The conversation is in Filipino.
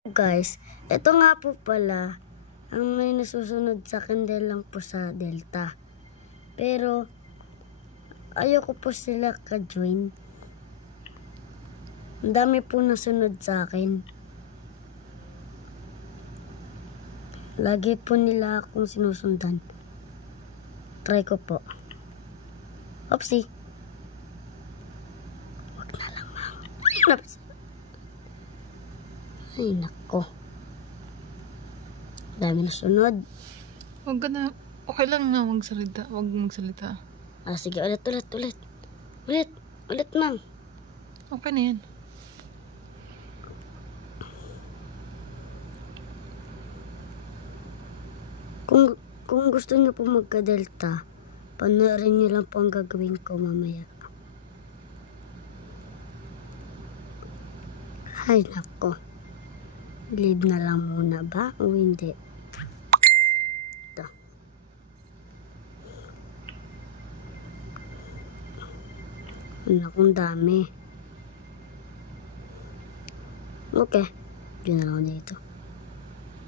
Guys, ito nga po pala ang may nasusunod sa akin dahil lang po sa Delta. Pero ayoko po sila ka-join. Ang dami po nasunod sa akin. Lagi po nila akong sinusundan. Try ko po. Oopsie. Wag na lang, ma'am. Ay, nako. Dami na sunod. Huwag ka na. Okay lang na magsalita. Huwag magsalita. Sige, ulit, ma'am. Okay na yan. Kung gusto niyo po magka-Delta, panoorin niyo lang po ang gagawin ko mamaya. Ay, nako. Leave na lang muna ba o hindi? Ito. Kung dami. Okay. Yun na lang dito.